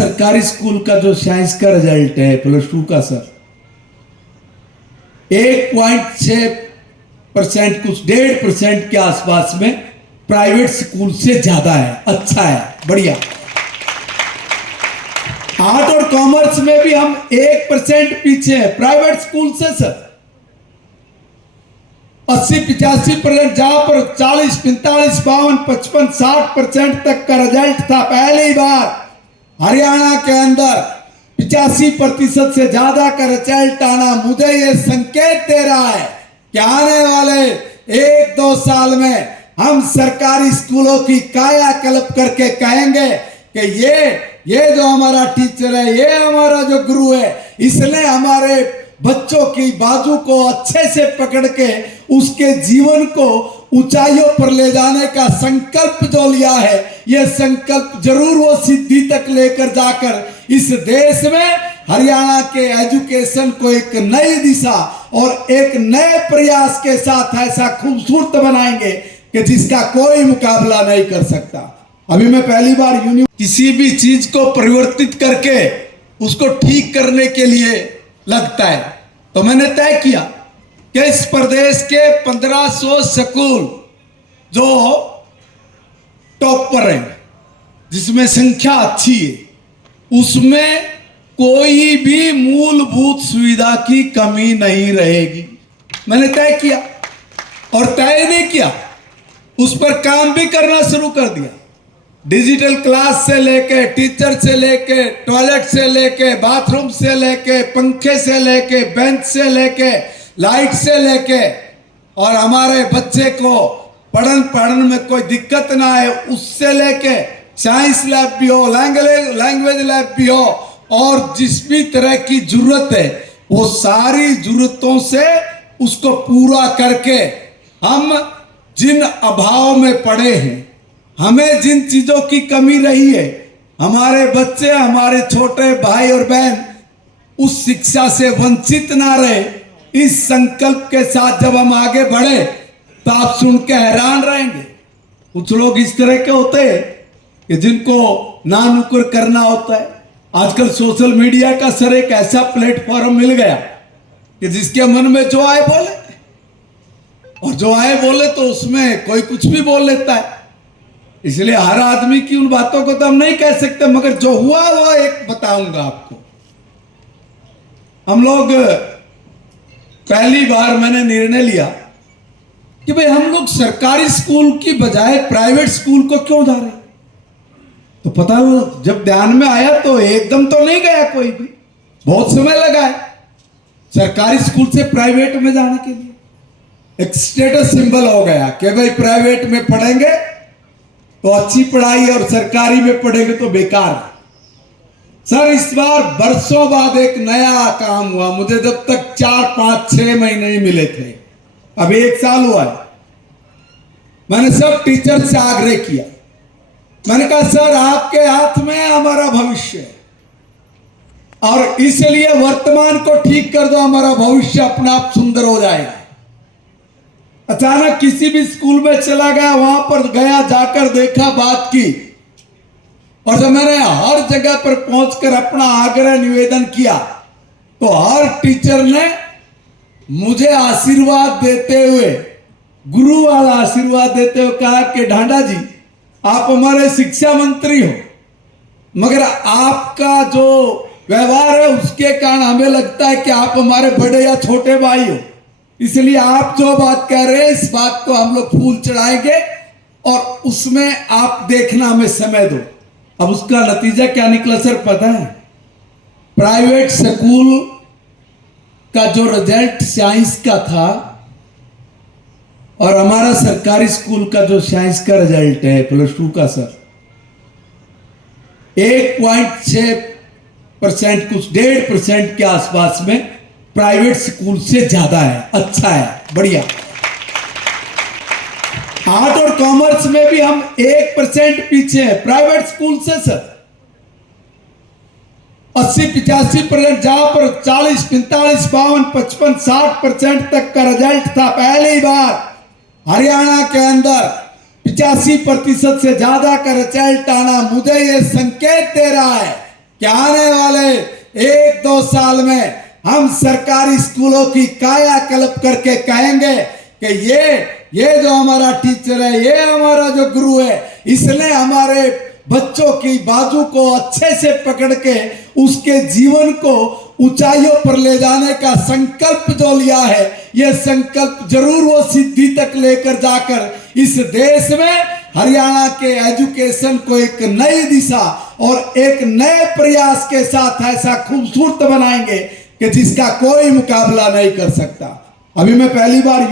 सरकारी स्कूल का जो साइंस का रिजल्ट है +2 का सर 1.6% कुछ 1.5% के आसपास में प्राइवेट स्कूल से ज्यादा है, अच्छा है, बढ़िया। आर्ट और कॉमर्स में भी हम 1% पीछे हैं प्राइवेट स्कूल से सर। 80-85% जहां पर 40, 45, 52, 55, 60% तक का रिजल्ट था, पहली बार हरियाणा के अंदर 85% से ज्यादा का रिजल्ट आना मुझे ये संकेत दे रहा है कि आने वाले 1-2 साल में हम सरकारी स्कूलों की कायाकल्प करके कहेंगे कि ये जो हमारा टीचर है, ये हमारा जो गुरु है, इसने हमारे बच्चों की बाजू को अच्छे से पकड़ के उसके जीवन को ऊंचाइयों पर ले जाने का संकल्प जो लिया है, यह संकल्प जरूर वो सिद्धि तक लेकर जाकर इस देश में हरियाणा के एजुकेशन को एक नई दिशा और एक नए प्रयास के साथ ऐसा खूबसूरत बनाएंगे कि जिसका कोई मुकाबला नहीं कर सकता। अभी मैं पहली बार किसी भी चीज को परिवर्तित करके उसको ठीक करने के लिए लगता है, तो मैंने तय किया कि इस प्रदेश के 1500 स्कूल जो टॉप पर हैं, जिसमें संख्या अच्छी है, उसमें कोई भी मूलभूत सुविधा की कमी नहीं रहेगी। मैंने तय किया और तय नहीं किया, उस पर काम भी करना शुरू कर दिया। डिजिटल क्लास से लेके, टीचर से लेके, टॉयलेट से लेके, बाथरूम से लेके, पंखे से लेके, बेंच से लेके, लाइट से लेके, और हमारे बच्चे को पढ़न में कोई दिक्कत ना आए उससे लेके साइंस लैब भी हो, लैंग्वेज लैब भी हो, और जिस भी तरह की जरूरत है वो सारी जरूरतों से उसको पूरा करके हम जिन अभाव में पड़े हैं, हमें जिन चीजों की कमी रही है, हमारे बच्चे, हमारे छोटे भाई और बहन उस शिक्षा से वंचित ना रहे, इस संकल्प के साथ जब हम आगे बढ़े तो आप सुन के हैरान रहेंगे। कुछ लोग इस तरह के होते हैं कि जिनको ना नुकर करना होता है। आजकल सोशल मीडिया का सर एक ऐसा प्लेटफॉर्म मिल गया कि जिसके मन में जो आए बोले, और जो आए बोले तो उसमें कोई कुछ भी बोल लेता है। इसलिए हर आदमी की उन बातों को तो हम नहीं कह सकते, मगर जो हुआ वो एक बताऊंगा आपको। हम लोग पहली बार मैंने निर्णय लिया कि भाई हम लोग सरकारी स्कूल की बजाय प्राइवेट स्कूल को क्यों जा रहे। तो पता हो, जब ध्यान में आया तो एकदम तो नहीं गया कोई भी, बहुत समय लगा है सरकारी स्कूल से प्राइवेट में जाने के लिए। एक स्टेटस सिंबल हो गया कि भाई प्राइवेट में पढ़ेंगे तो अच्छी पढ़ाई और सरकारी में पढ़ेंगे तो बेकार। सर इस बार बरसों बाद एक नया काम हुआ मुझे, जब तक 4, 5, 6 महीने ही मिले थे, अभी 1 साल हुआ है। मैंने सब टीचर से आग्रह किया, मैंने कहा सर आपके हाथ में हमारा भविष्य है, और इसलिए वर्तमान को ठीक कर दो, हमारा भविष्य अपना आप सुंदर हो जाएगा। अचानक किसी भी स्कूल में चला गया, वहां पर गया, जाकर देखा, बात की, और जब मैंने हर जगह पर पहुंचकर अपना आग्रह निवेदन किया तो हर टीचर ने मुझे आशीर्वाद देते हुए, गुरु वाला आशीर्वाद देते हुए कहा कि ढांडा जी आप हमारे शिक्षा मंत्री हो, मगर आपका जो व्यवहार है उसके कारण हमें लगता है कि आप हमारे बड़े या छोटे भाई हो, इसलिए आप जो बात कह रहे हैं इस बात को हम लोग फूल चढ़ाएंगे और उसमें आप देखना, हमें समय दो। अब उसका नतीजा क्या निकला सर पता है? प्राइवेट स्कूल का जो रिजल्ट साइंस का था और हमारा सरकारी स्कूल का जो साइंस का रिजल्ट है +2 का सर 1.6% कुछ 1.5% के आसपास में प्राइवेट स्कूल से ज्यादा है, अच्छा है, बढ़िया। आर्ट और कॉमर्स में भी हम 1% पीछे हैं प्राइवेट स्कूल से सर। 80-85% जहां पर 40, 45, 52, 55, 60% तक का रिजल्ट था, पहली बार हरियाणा के अंदर 85% से ज्यादा का रिजल्ट आना मुझे यह संकेत दे रहा है कि आने वाले 1-2 साल में हम सरकारी स्कूलों की कायाकल्प करके कहेंगे कि ये जो हमारा टीचर है, ये हमारा जो गुरु है, इसने हमारे बच्चों की बाजू को अच्छे से पकड़ के उसके जीवन को ऊंचाइयों पर ले जाने का संकल्प जो लिया है, यह संकल्प जरूर वो सिद्धि तक लेकर जाकर इस देश में हरियाणा के एजुकेशन को एक नई दिशा और एक नए प्रयास के साथ ऐसा खूबसूरत बनाएंगे कि जिसका कोई मुकाबला नहीं कर सकता। अभी मैं पहली बार